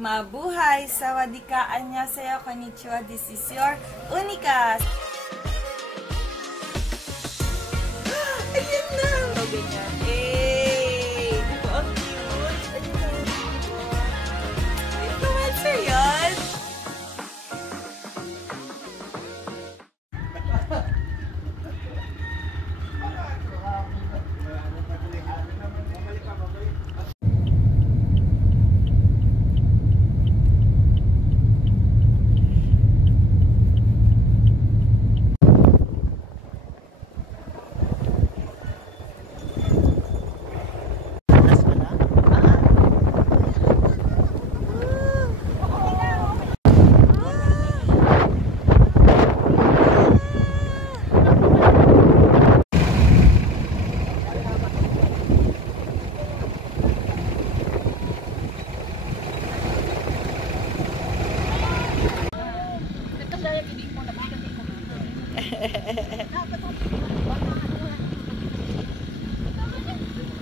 Mabuhay! Sawadika! Annyeonghaseyo! Konnichiwa! This is your Unika! Ayan na! O, ganyan. Hey! Ito ang cute! Influencer yun!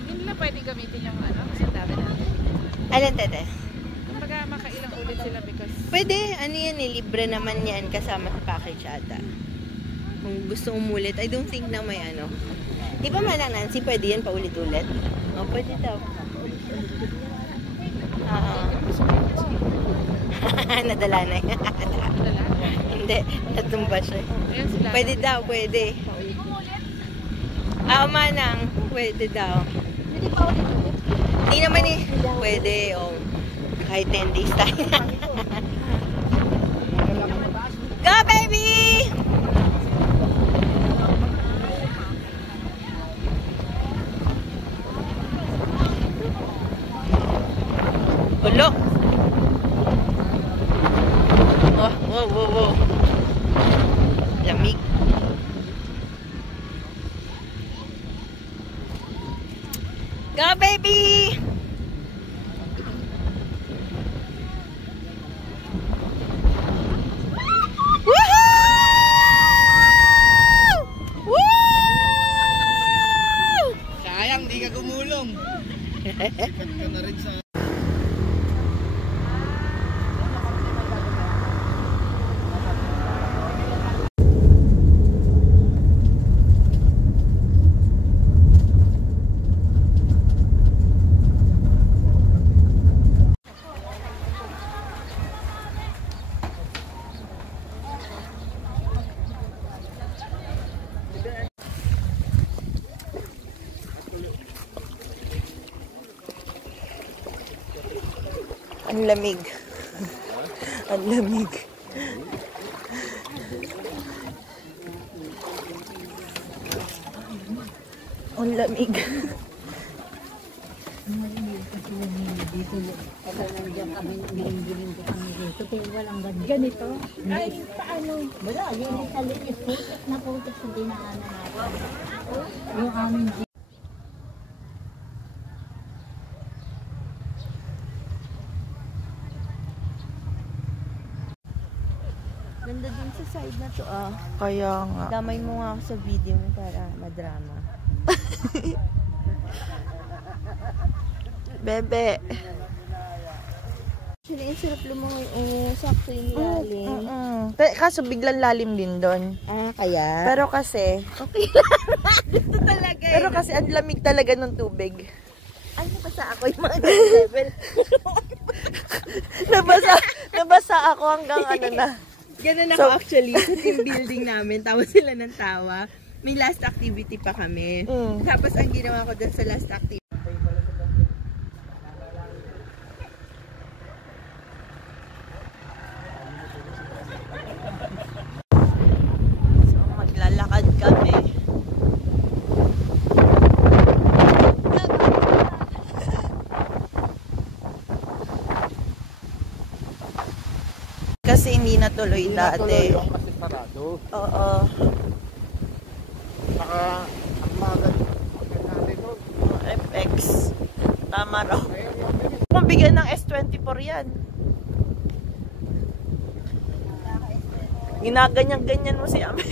Hindi na pwede gamitin yung ano, sa tabi natin. Alam, tete? Kumbaga makailang ulit sila because... Pwede, ano yan eh, libre naman yan kasama sa package ata. Kung gusto umulit, I don't think na may ano. Di ba Manang Nancy, pwede yan paulit-ulit? O, pwede daw. Oo. Nadala na yan. Hindi, natumba siya. Pwede daw, pwede. Manang, pwede daw. Hindi naman eh. Pwede, o. Kahit 10 days tayo. Go, baby! Ulo! Oh, wow, wow, wow. Lamig. Go, baby! Woohoo! Woo! Sayang, di ka gumulong. Sikat ka na rin sa... Ang lamig. Ang lamig. Ang lamig. Nandiyan kami, biling-biling ko kami dito. Pero walang ganito. Ay, paano? Wala, yun yung talinis. Putik na putik sa dinaanan natin. Yung aming Ganda din sa side na to, ah. Kaya nga. Damay mo nga ako sa video mo para madrama. Bebe. Actually, ang sarap lumangoy. Oh, sakto yung lalim. Kaso biglang lalim din doon. Ah, kaya? Pero kasi... Okay lang. Ito talaga eh. Pero kasi ang lamig talaga ng tubig. Ay, nabasa ako yung mga level. Nabasa ako hanggang ano na. Ganun ako actually sa team building namin. Tawa sila ng tawa. May last activity pa kami. Tapos ang ginawa ko dun sa last activity. So, maglalakad kami. Kasi hindi natuloy dati. Kasi sarado. Oo. Saka, ang magal natin doon. FX. Tama raw. Kung bigyan ng S24 yan. Ginaganyan-ganyan mo si Ame.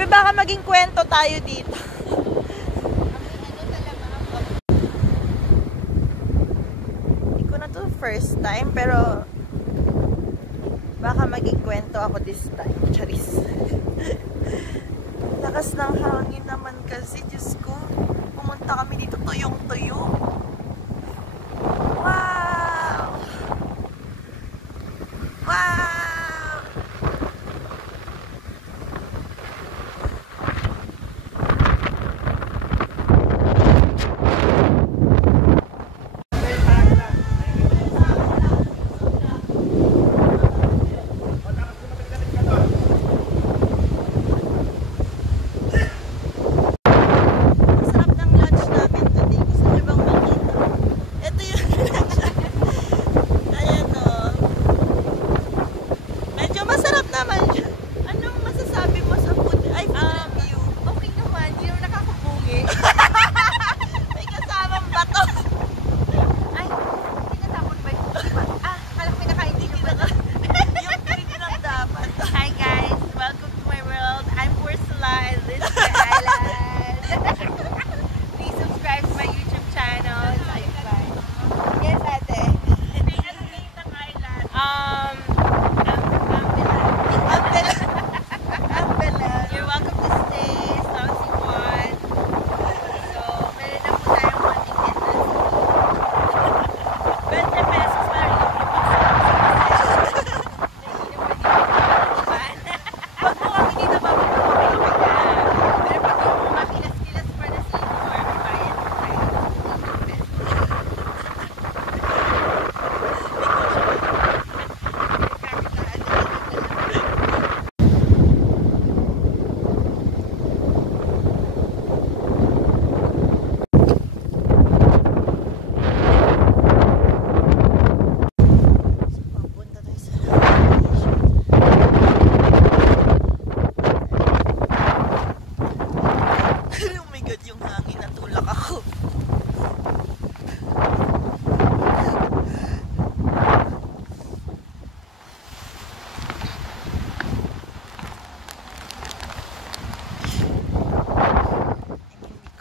Sabi baka maging kwento tayo dito. Hindi ko na to first time, pero baka maging kwento ako this time. Charis. Lakas ng hangin naman kasi, Diyos ko. Pumunta kami dito, tuyong-tuyo. Wow! Wow!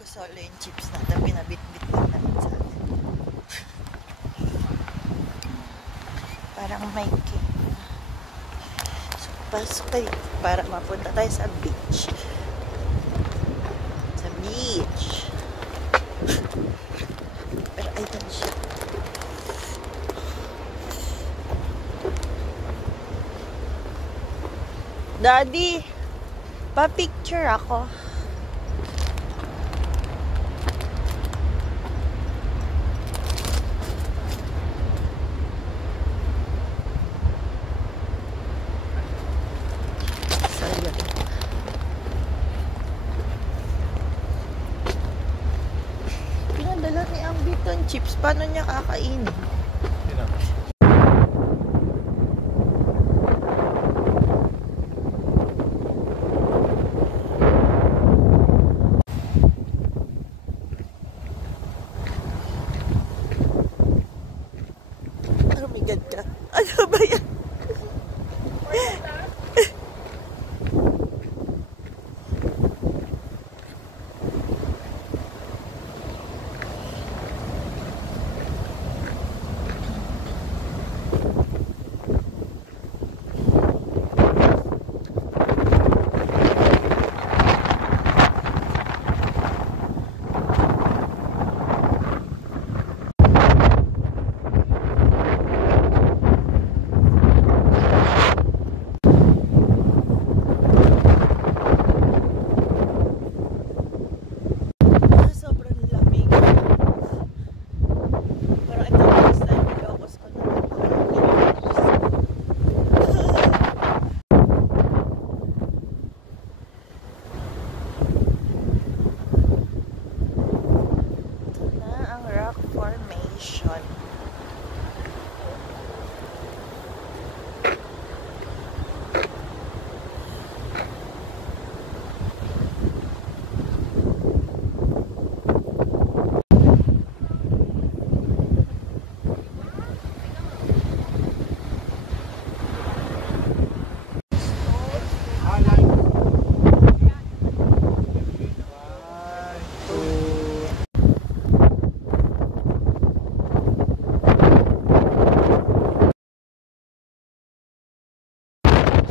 Solo yung chips na ito, pinabit-bit lang namin sa akin. Parang may cake. So, pasok tayo para mapunta tayo sa beach. Sa beach. Pero ayun siya. Daddy, pa-picture ako. Pinadala ni Ambiton chips. Paano niya kakainin? Oh my God ka. Ano ba yan?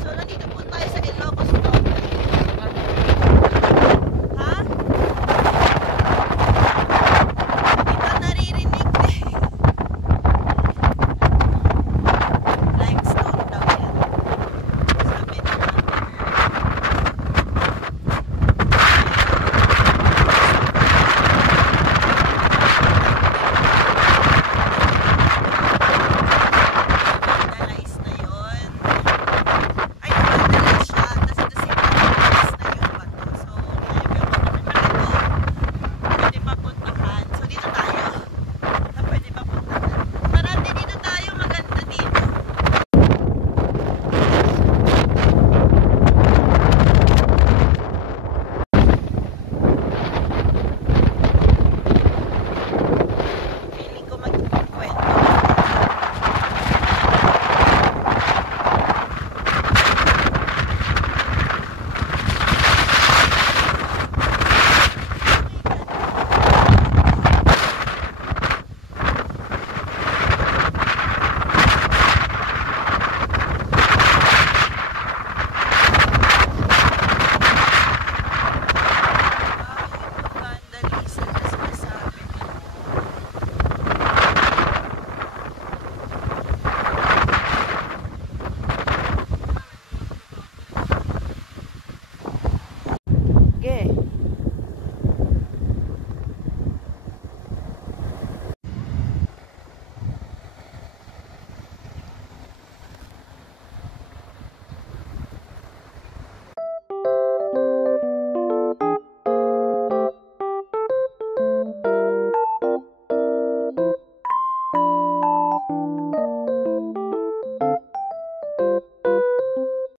So, nandito